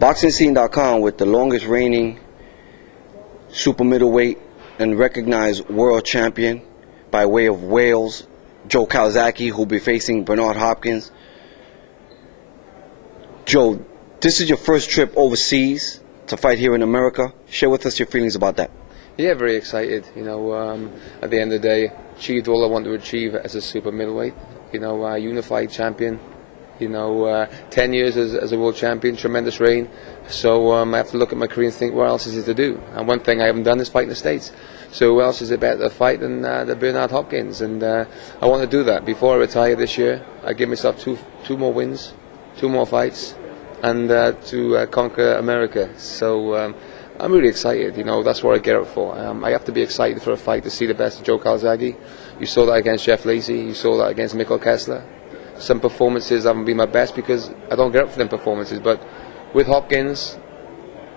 BoxingScene.com with the longest reigning super middleweight and recognized world champion by way of Wales, Joe Calzaghe, who will be facing Bernard Hopkins. Joe, this is your first trip overseas to fight here in America. Share with us your feelings about that. Yeah, very excited. At the end of the day, achieved all I want to achieve as a super middleweight. Unified champion. 10 years as a world champion, tremendous reign. So I have to look at my career and think, what else is there to do? And one thing I haven't done is fight in the States. So who else is it better to fight than the Bernard Hopkins? And I want to do that. Before I retire this year, I give myself two more wins, 2 more fights, and to conquer America. So I'm really excited. That's what I get up for. I have to be excited for a fight to see the best of Joe Calzaghe. You saw that against Jeff Lacey. You saw that against Mikkel Kessler. Some performances haven't been my best because I don't get up for them performances. But with Hopkins,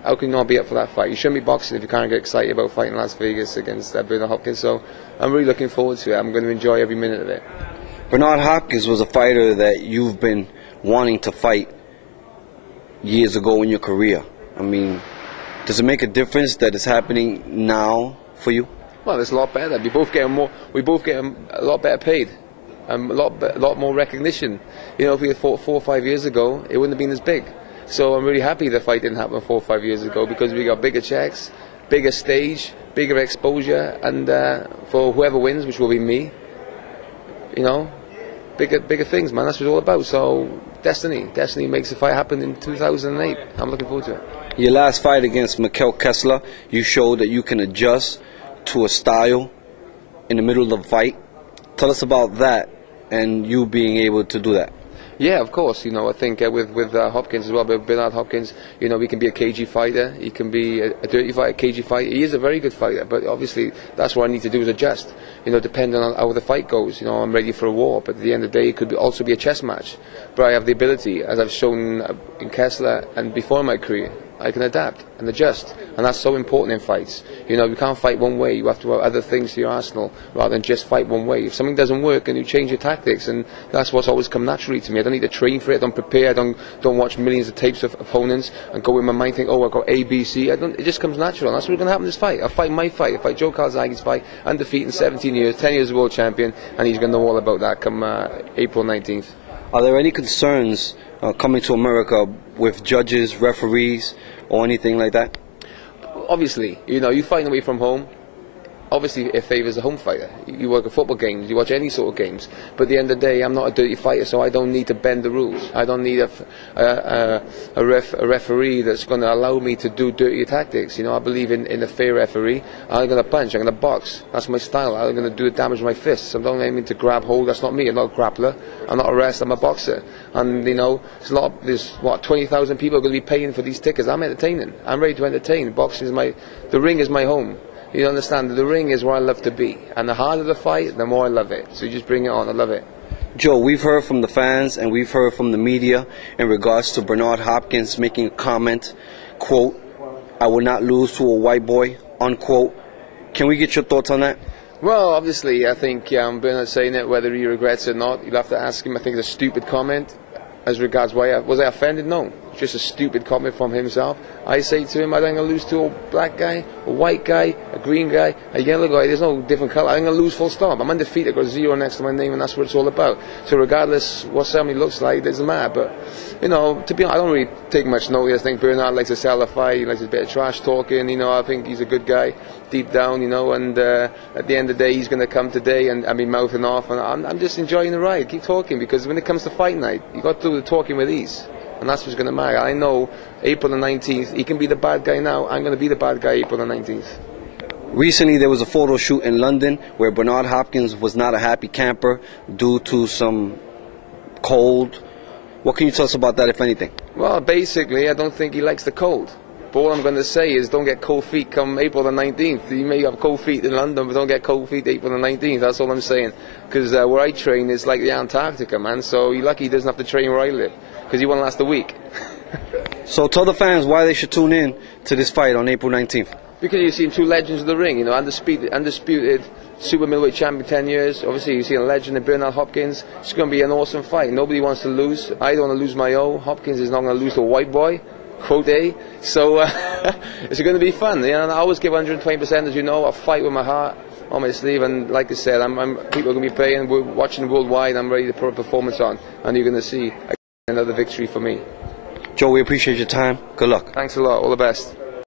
how can you not be up for that fight? You shouldn't be boxing if you can't get excited about fighting Las Vegas against Bernard Hopkins. So I'm really looking forward to it. I'm going to enjoy every minute of it. Bernard Hopkins was a fighter that you've been wanting to fight years ago in your career. I mean, does it make a difference that it's happening now for you? Well, it's a lot better. We both get a lot better paid. A lot more recognition. If we had fought 4 or 5 years ago, it wouldn't have been as big. So I'm really happy the fight didn't happen 4 or 5 years ago because we got bigger checks, bigger stage, bigger exposure, and for whoever wins, which will be me, bigger things, man. That's what it's all about. So destiny makes the fight happen in 2008. I'm looking forward to it. Your last fight against Mikkel Kessler, you showed that you can adjust to a style in the middle of the fight. Tell us about that and you being able to do that. Yeah, of course. I think with Hopkins as well, with Bernard Hopkins, he can be a cagey fighter. He can be a dirty fighter, a cagey fighter. He is a very good fighter, but obviously that's what I need to do is adjust. Depending on how the fight goes. I'm ready for a war, but at the end of the day, it could also be a chess match. But I have the ability, as I've shown in Kessler and before in my career, I can adapt and adjust, and that's so important in fights. You can't fight one way. You have to have other things to your arsenal rather than just fight one way. If something doesn't work, and you change your tactics, and that's what's always come naturally to me. I don't need to train for it. I don't prepare. I don't watch millions of tapes of opponents and go in my mind think, oh, I've got A, B, C. It just comes natural. And that's what's going to happen in this fight. I fight my fight. I fight Joe Calzaghe's fight, undefeated in 17 years, 10 years as world champion, and he's going to know all about that come April 19th. Are there any concerns coming to America with judges, referees, or anything like that? Obviously, you fight away from home. Obviously, it favours a home fighter. You work at football games, you watch any sort of games. But at the end of the day, I'm not a dirty fighter, so I don't need to bend the rules. I don't need a referee that's going to allow me to do dirty tactics. I believe in a fair referee. I'm going to punch, I'm going to box. That's my style. I'm going to do damage with my fists. I'm not aiming to grab hold. That's not me. I'm not a grappler. I'm not a wrestler. I'm a boxer. And there's 20,000 people are going to be paying for these tickets. I'm entertaining. I'm ready to entertain. Boxing is the ring is my home. You understand, the ring is where I love to be. And the harder the fight, the more I love it. So you just bring it on, I love it. Joe, we've heard from the fans and we've heard from the media in regards to Bernard Hopkins making a comment, quote, "I will not lose to a white boy," unquote. Can we get your thoughts on that? Well, obviously, I think Bernard's saying it, whether he regrets it or not, you'll have to ask him. I think it's a stupid comment. As regards why was I offended? No, just a stupid comment from himself. I say to him, I don't going to lose to a black guy, a white guy, a green guy, a yellow guy. There's no different colour. I'm going to lose full stop. I'm undefeated. I've got 0 next to my name, and that's what it's all about. So regardless what somebody looks like, it doesn't matter. But to be honest, I don't really take much notice. I think Bernard likes to sell a fight. He likes a bit of trash talking. I think he's a good guy deep down. And at the end of the day, he's going to come today and be mouthing off. And I'm just enjoying the ride. Keep talking, because when it comes to fight night, you got to do the talking with ease. And that's what's going to matter. I know April the 19th, he can be the bad guy now. I'm going to be the bad guy April the 19th. Recently, there was a photo shoot in London where Bernard Hopkins was not a happy camper due to some cold. What can you tell us about that, if anything? Well, basically, I don't think he likes the cold. But all I'm going to say is don't get cold feet come April the 19th. You may have cold feet in London, but don't get cold feet April the 19th. That's all I'm saying. Because where I train is like the Antarctica, man. So you're lucky he doesn't have to train where I live, because he won't last a week. So tell the fans why they should tune in to this fight on April 19th. Because you've seen 2 legends of the ring, undisputed super middleweight champion 10 years. Obviously, you've seen a legend in Bernard Hopkins. It's going to be an awesome fight. Nobody wants to lose. I don't want to lose my own. Hopkins is not going to lose to a white boy. quote A. So it's going to be fun. You know, and I always give 120%, as you know. I fight with my heart on my sleeve, and like I said, people are going to be paying, we're watching worldwide. I'm ready to put a performance on, and you're going to see another victory for me. Joe, we appreciate your time. Good luck. Thanks a lot. All the best.